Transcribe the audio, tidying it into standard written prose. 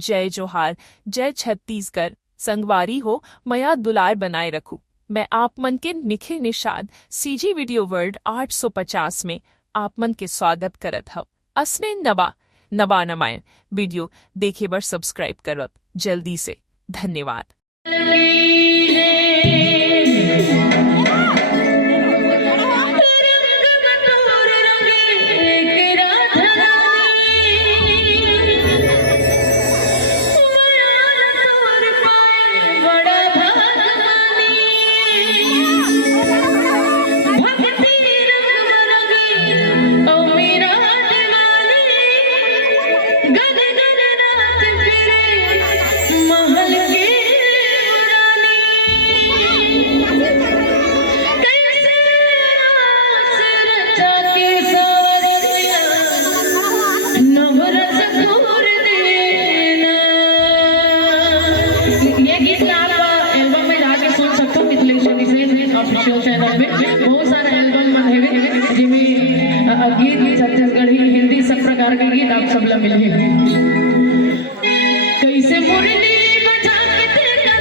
जय जोहार, जय छत्तीसगढ़। संगवारी हो, मया दुलार बनाए रखू। मैं आप मन के Nikhil Nishad CG video world 850 में आप मन के स्वागत करत हव। असने नवा नमायन वीडियो देखे बर सब्सक्राइब करत जल्दी से। धन्यवाद। ये गीत आप एल्बम में जाके सुन सकते हो। मिथिलेश्वरी से ऑफिशियल चैनल पे बहुत सारा एल्बम बने हुए जिसमें गीत छत्तीसगढ़ी हिंदी सब प्रकार के गीत आप सब ला मिले कैसे मुरली बजा के तेरा